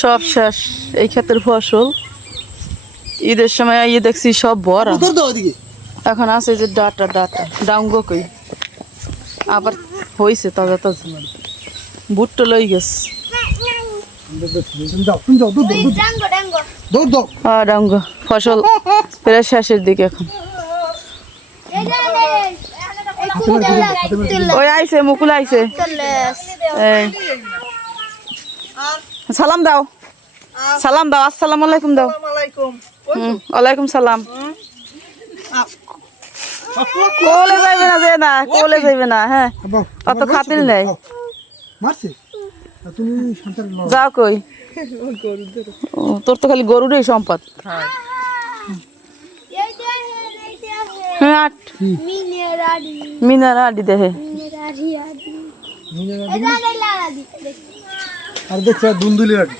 সব শেষ এই ক্ষেতের ফসল ঈদের সময় ইয়ে দেখছি সব বড় এখন আছে যে ডাটা ডাটা ডাউঙ্গ কই আবার হইছে তাজা তাজা বুটটা লই গেছে ডাঙ্গো ডাঙ্গো ফসল প্রায় শেষের দিকে এখন ওই আইছে মুকুল আইছে তুলে এই সালাম দাও। সালাম দাও আসসালামু আলাইকুম দাও। হুম, ওয়ালাইকুম সালাম। কোলে যাইবে না যে না কোলে যাইবে না হ্যাঁ। অত খাতির নেই। যাও কই? তোর তো খালি গরুরই সম্পদ। হ্যাঁ আট। মিনার আডি দেহে মিনারাডি আডি মিনার এই যে লাড়াডি আর দেখছে দুন্দুলি আড্ডি